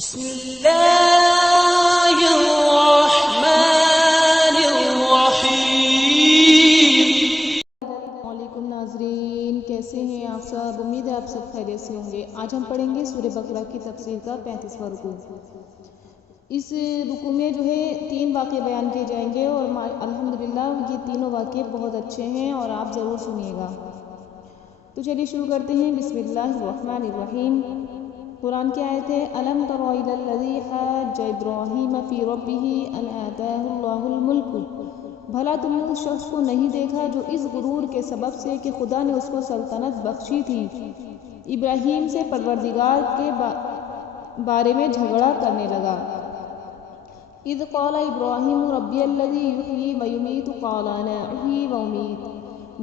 بسم اللہ الرحمن الرحیم۔ السلام علیکم ناظرین، کیسے ہیں آپ سب؟ امید ہے آپ سب خیریت سے ہوں گے۔ آج ہم پڑھیں گے سورہ بقرہ کی تفسیر کا 35واں رکوع۔ اس رکوع میں جو ہے 3 واقعے بیان کیے جائیں گے اور الحمدللہ یہ تینوں واقعے بہت اچھے ہیں اور آپ ضرور سنیے گا۔ تو چلیے شروع کرتے ہیں۔ بسم اللہ الرحمن الرحیم۔ قرآن کی آیت ہے أَلَمْ تَرَ إِلَى الَّذِي حَاجَّ إِبْرَاهِيمَ فِي رَبِّهِ أَنْ آتَاهُ اللَّهُ الْمُلْكَ۔ بھلا تم نے اس شخص کو نہیں دیکھا جو اس غرور کے سبب سے کہ خدا نے اس کو سلطنت بخشی تھی، ابراہیم سے پروردگار کے بارے میں جھگڑا کرنے لگا۔ اذ قال ابراہیم ربی الذی یحیی ویمیت قال انا احیی وامید۔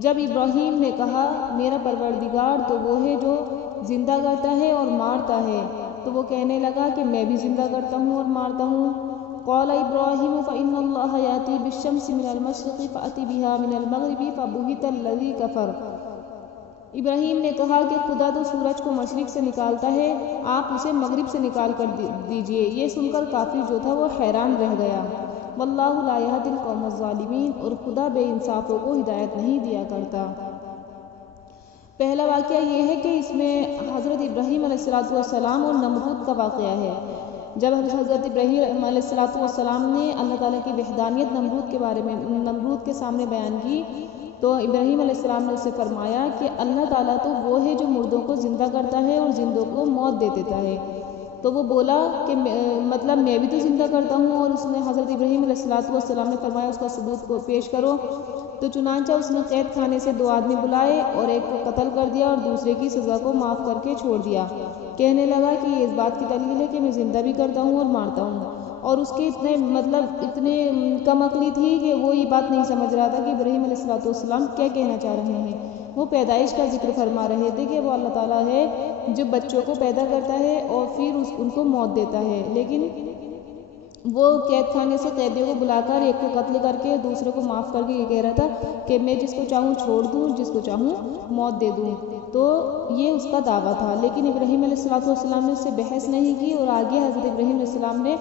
جب ابراہیم نے کہا میرا پروردگار تو وہ ہے جو زندہ کرتا ہے اور مارتا ہے، تو وہ کہنے لگا کہ میں بھی زندہ کرتا ہوں اور مارتا ہوں۔ قال ابراہیم فإن اللہ یأتی بالشمس من المشرق فأت بها من المغرب فبہت الذی کفر۔ ابراہیم نے کہا کہ خدا تو سورج کو مشرق سے نکالتا ہے، آپ اسے مغرب سے نکال کر دیجئے۔ یہ سن کر کافر جو تھا وہ حیران رہ گیا۔ واللہ لا یہدی القوم الظالمین، اور خدا بے انصافوں کو ہدایت نہیں دیا کرتا۔ پہلا واقعہ یہ ہے کہ اس میں حضرت ابراہیم علیہ السلام اور نمرود کا واقعہ ہے۔ جب حضرت ابراہیم علیہ السلام نے اللہ تعالیٰ کی وحدانیت نمرود کے سامنے بیان کی، تو ابراہیم علیہ السلام نے اسے فرمایا کہ اللہ تعالیٰ تو وہ ہے جو مردوں کو زندہ کرتا ہے اور زندوں کو موت دے دیتا ہے۔ تو وہ بولا کہ مطلب میں بھی تو زندہ کرتا ہوں، اور اس نے حضرت ابراہیم علیہ السلام نے فرمایا اس کا ثبوت کو پیش کرو۔ تو چنانچہ اس نے قید خانے سے 2 آدمی بلائے اور ایک کو قتل کر دیا اور دوسرے کی سزا کو معاف کر کے چھوڑ دیا۔ کہنے لگا کہ یہ اس بات کی دلیل ہے کہ میں زندہ بھی کرتا ہوں اور مارتا ہوں۔ اور اس کے اتنے کم عقلی تھی کہ وہ یہ بات نہیں سمجھ رہا تھا کہ ابراہیم علیہ السلام کیا کہنا چاہ رہے ہیں۔ وہ پیدائش کا ذکر فرما رہے تھے کہ وہ اللہ تعالیٰ ہے جو بچوں کو پیدا کرتا ہے اور پھر ان کو موت دیتا ہے، لیکن وہ قید خانے سے قیدیوں کو بلا کر ایک کو قتل کر کے دوسرے کو معاف کر کے یہ کہہ رہا تھا کہ میں جس کو چاہوں چھوڑ دوں، جس کو چاہوں موت دے دوں۔ تو یہ اس کا دعویٰ تھا، لیکن ابراہیم علیہ السلام نے اس سے بحث نہیں کی، اور آگے حضرت ابراہیم علیہ السلام نے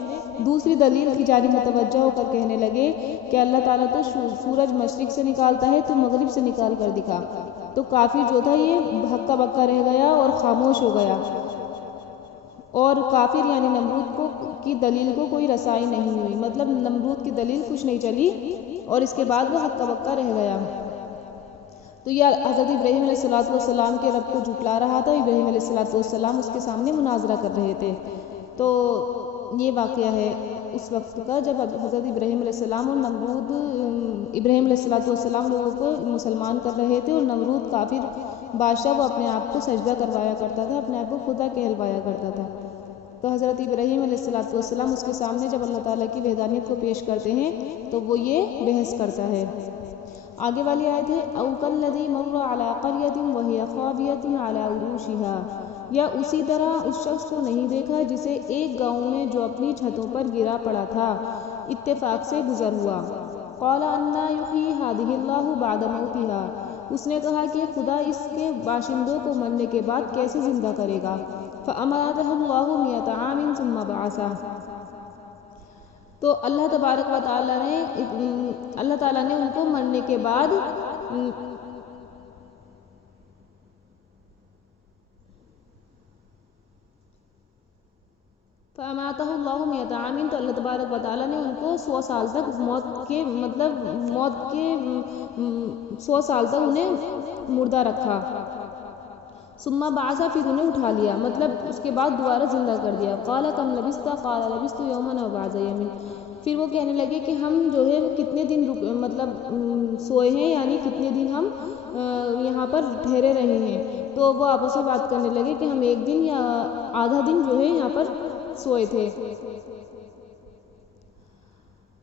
دوسری دلیل کی جانب متوجہ ہو کر کہنے لگے کہ اللہ تعالیٰ تو سورج مشرق سے نکالتا ہے تو مغرب سے نکال کر دکھا۔ تو کافر جو تھا یہ ہکا بکا رہ گیا اور خاموش ہو گیا، اور کافر یعنی نمرود کی دلیل کو کوئی رسائی نہیں ہوئی، مطلب نمرود کی دلیل کچھ نہیں چلی اور اس کے بعد وہ ہکا بکا رہ گیا۔ تو یہ حضرت ابراہیم علیہ السلام کے رب کو جھٹلا رہا تھا، ابراہیم علیہ السلام اس کے سامنے مناظرہ کر رہے تھے۔ تو یہ واقعہ ہے اس وقت کا جب حضرت ابراہیم علیہ السلام اور نمرود ابراہیم علیہ السلام لوگوں کو مسلمان کر رہے تھے، اور نمرود کافر بادشاہ وہ اپنے آپ کو سجدہ کروایا کرتا تھا، اپنے آپ کو خدا کہلوایا کرتا تھا۔ تو حضرت ابراہیم علیہ السلام اس کے سامنے جب اللہ تعالیٰ کی وحدانیت کو پیش کرتے ہیں تو وہ یہ بحث کرتا ہے۔ آگے والی آیت ہے او کالذی مر علی قریۃ وہی خاویۃ علی عروشہا۔ یا اسی طرح اس شخص کو نہیں دیکھا جسے ایک گاؤں میں جو اپنی چھتوں پر گرا پڑا تھا اتفاق سے گزر ہوا۔ قال انا یحیی ہذہ اللہ بعد موتہا۔ اس نے کہا کہ خدا اس کے باشندوں کو مرنے کے بعد کیسے زندہ کرے گا۔ فاماتہ اللہ 100 عام ثم بعثہ۔ تو اللہ تبارک و تعالیٰ نے ان کو مرنے کے بعد فاماتہ اللہ 100 عام، تو اللہ تبارک و تعالیٰ نے ان کو 100 سال تک موت کے 100 سال تک انہیں مردہ رکھا۔ ثم بعث، پھر انہیں اٹھا لیا، مطلب اس کے بعد دوبارہ زندہ کر دیا۔ قال کم لبثت، قال لبثت یوما او بعض یوم۔ پھر وہ کہنے لگے کہ ہم جو ہے کتنے دن سوئے ہیں، یعنی کتنے دن ہم یہاں پر ٹھہرے رہے ہیں۔ تو وہ آپس میں بات کرنے لگے کہ ہم 1 دن یا آدھا دن جو ہے یہاں پر سوئے تھے۔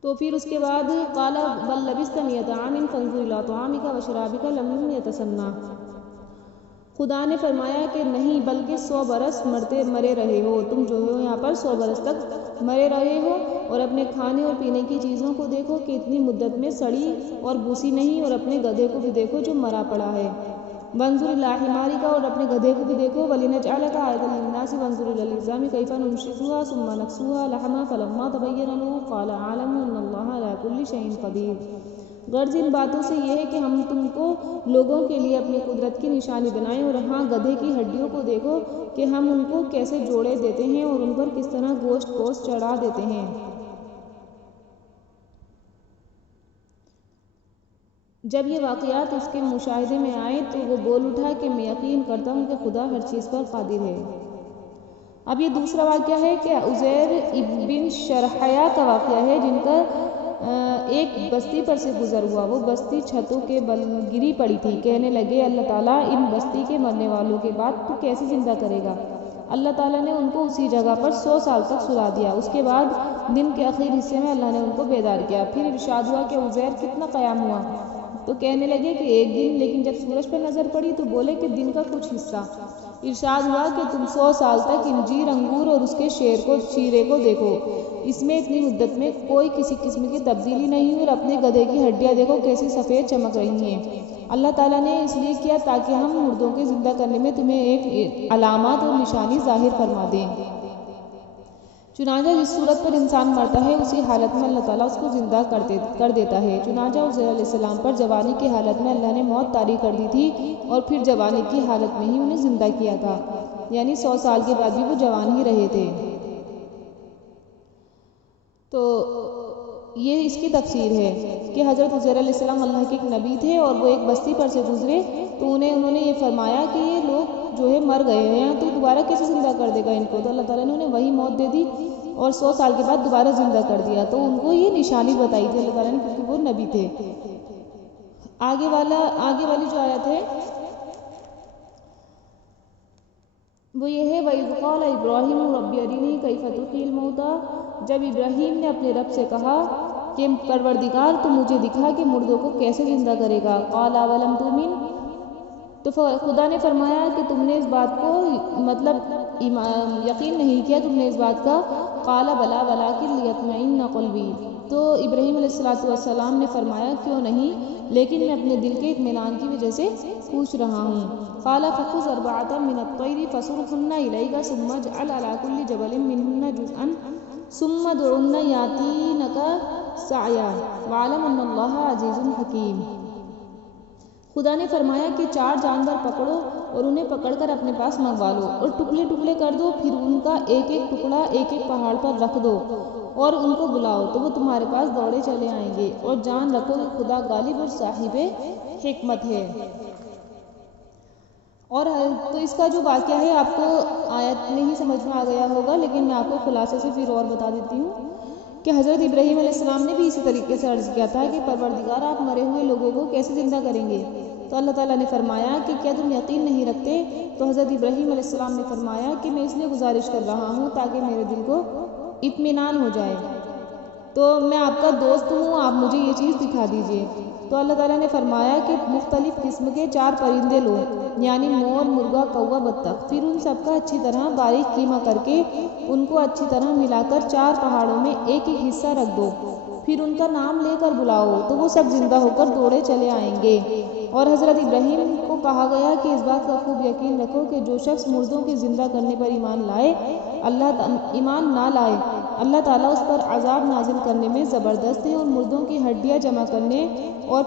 تو پھر اس کے بعد قال بل لبثت 100 عام فانظر الى طعامك وشرابك لم يتسنى۔ خدا نے فرمایا کہ نہیں، بلکہ 100 برس مرے رہے ہو، تم جو ہو یہاں پر 100 برس تک مرے رہے ہو، اور اپنے کھانے اور پینے کی چیزوں کو دیکھو کہ اتنی مدت میں سڑی اور بوسی نہیں، اور اپنے گدھے کو بھی دیکھو جو مرا پڑا ہے۔ वंजुर इला हिमारिका, और अपने गधे को भी देखो, वलिनजअलका आयतन लिन्नास वंजुर इलल इज़ामि कैफ़ा नुनशिज़ुहा सुम्मा नक्सुहा लहमा फलम्मा तबय्यना लहु क़ाल अअलमु अन्नल्लाहा अला कुल्लि शैइन क़दीर। गर्ज इन बातों से यह है कि हम तुमको लोगों के लिए अपनी कुदरत की निशानी बनाएं, और हाँ गधे की हड्डियों को देखो कि हम उनको कैसे जोड़े देते हैं और उन पर किस तरह गोश्त पोस्ट चढ़ा देते हैं। जब ये वाक़यात उसके मुशाहिदे में आए तो वो बोल उठा कि मैं यकीन करता हूँ कि खुदा हर चीज़ पर कादिर है। अब ये दूसरा वाक़या है कि उज़ैर इब्न शरहया का वाक़या है, जिनका एक बस्ती पर से गुज़र हुआ। वो बस्ती छतों के बल गिरी पड़ी थी। कहने लगे, अल्लाह ताला इन बस्ती के मरने वालों के बाद तू कैसे ज़िंदा करेगा? अल्लाह ताला ने उनको उसी जगह पर 100 साल तक सुला दिया। उसके बाद दिन के आखिर हिस्से में अल्लाह ने उनको बेदार किया। फिर इरशाद हुआ कि उज़ैर कितना क़याम हुआ? तो कहने लगे कि एक दिन, लेकिन जब सूरज पर नज़र पड़ी तो बोले कि दिन का कुछ हिस्सा। इरशाद हुआ कि तुम 100 साल तक इंजीर, अंगूर और उसके शीरे को देखो। इसमें इतनी मुद्दत में कोई किसी किस्म की तब्दीली नहीं हुई, और अपने गधे की हड्डियाँ देखो कैसी सफ़ेद चमक रही हैं। अल्लाह ताला ने इसलिए किया ताकि हम मुर्दों के ज़िंदा करने में तुम्हें एक अलामत और निशानी ज़ाहिर फरमा दें। चुनांचा जिस सूरत पर इंसान मरता है उसी हालत में अल्लाह ताला उसको ज़िंदा कर देता है। चुनांचा उज़ैर अलैहिस्सलाम पर जवानी की हालत में अल्लाह ने मौत तारी कर दी थी, और फिर जवानी की हालत में ही उन्हें ज़िंदा किया था, यानी 100 साल के बाद भी वो जवान ही रहे थे। तो ये इसकी तफसीर है कि हज़रत उज़ैर अलैहिस्सलाम अल्लाह के एक नबी थे, और वो एक बस्ती पर से गुज़रे तो उन्होंने ये फरमाया कि ये लोग जो है मर गए हैं, तो दोबारा कैसे ज़िंदा कर देगा इनको? तो अल्लाह ताला ने उन्हें वही मौत दे दी और 100 साल के बाद दोबारा ज़िंदा कर दिया। तो उनको ये निशानी बताई थी अल्लाह ताला ने, क्योंकि वो नबी थे। आगे वाली जो आयत है वो ये है, वइज़ क़ाल इब्राहीम रब्बी अरिनी कैफ़ तुह्यिल मौता। जब इब्राहीम ने अपने रब से कहा कि परवरदिगार तू मुझे दिखा कि मुर्दों को कैसे ज़िंदा करेगा। क़ाल अवलम तुमिन, तो खुदा ने फरमाया कि तुमने इस बात को यकीन नहीं किया, तुमने इस बात का। क़ाल बला वलाकिन लियत्मइन्ना क़ल्बी, तो इब्राहीम अलैहिस्सलाम ने फरमाया क्यों नहीं, लेकिन मैं अपने दिल के इत्मीनान की वजह से पूछ रहा हूँ। क़ाल फ़ख़ुज़ अर्बअतम मिनत तैरि फ़सुरहुन्ना इलैका सुम्मा जअल अला कुल्लि जबलिन मिनहुन्ना जुज़अन सुम्मा उदउहुन्ना यातीनका सअया वअलम अन्नल्लाहा अज़ीज़ुन हकीम। खुदा ने फरमाया कि 4 जानवर पकड़ो और उन्हें पकड़कर अपने पास मंगवा लो और टुकड़े टुकड़े कर दो, फिर उनका एक एक टुकड़ा एक एक पहाड़ पर रख दो और उनको बुलाओ तो वो तुम्हारे पास दौड़े चले आएंगे। और जान रखो कि खुदा गालिब और साहिबे हिकमत है। और तो इसका जो वाक़या है आपको आयत में ही समझ में आ गया होगा, लेकिन मैं आपको खुलासे से फिर और बता देती हूँ कि हज़रत इब्राहीम अलैहिस्सलाम ने भी इसी तरीके से अर्ज़ किया था कि परवरदिगार आप मरे हुए लोगों को कैसे ज़िंदा करेंगे। तो अल्लाह ताला ने फरमाया कि क्या तुम यकीन नहीं रखते? तो हज़रत इब्राहीम अलैहिस्सलाम ने फरमाया कि मैं इसलिए गुजारिश कर रहा हूँ ताकि मेरे दिल को इत्मीनान हो जाए, तो मैं आपका दोस्त हूँ, आप मुझे ये चीज़ दिखा दीजिए। तो अल्लाह ताला ने फरमाया कि मुख्तलिफ़ किस्म के 4 परिंदे लो, यानी मोर, मुर्गा, कौवा, बत्तख। फिर उन सबका अच्छी तरह बारीक कीमा करके उनको अच्छी तरह मिलाकर 4 पहाड़ों में एक एक हिस्सा रख दो, फिर उनका नाम लेकर बुलाओ तो वो सब जिंदा होकर दौड़े चले आएंगे। और हज़रत इब्राहीम को कहा गया कि इस बात का खूब यकीन रखो कि जो शख्स मुर्दों के ज़िंदा करने पर ईमान ना लाए अल्लाह ताला उस पर अजाब नाजिल करने में ज़बरदस्त है, और मुर्दों की हड्डियाँ जमा करने और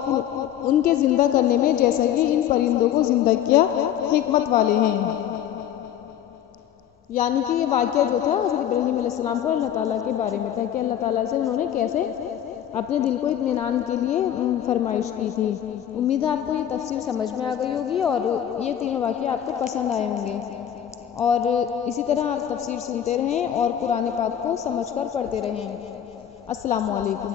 उनके ज़िंदा करने में जैसा कि इन परिंदों को ज़िंदा किया हिकमत वाले हैं। यानी कि ये वाक़या जो था हज़रत इब्राहीम अलैहिस्सलाम को अल्लाह ताला के बारे में था कि अल्लाह ताला से उन्होंने कैसे अपने दिल को इत्मीनान के लिए फरमाइश की थी। उम्मीद है आपको ये तफसीर समझ में आ गई होगी और ये तीनों वाक़या आपको पसंद आए होंगे। और इसी तरह आप तफसीर सुनते रहें और कुरान पाक को समझकर पढ़ते रहें। अस्सलामु अलैकुम।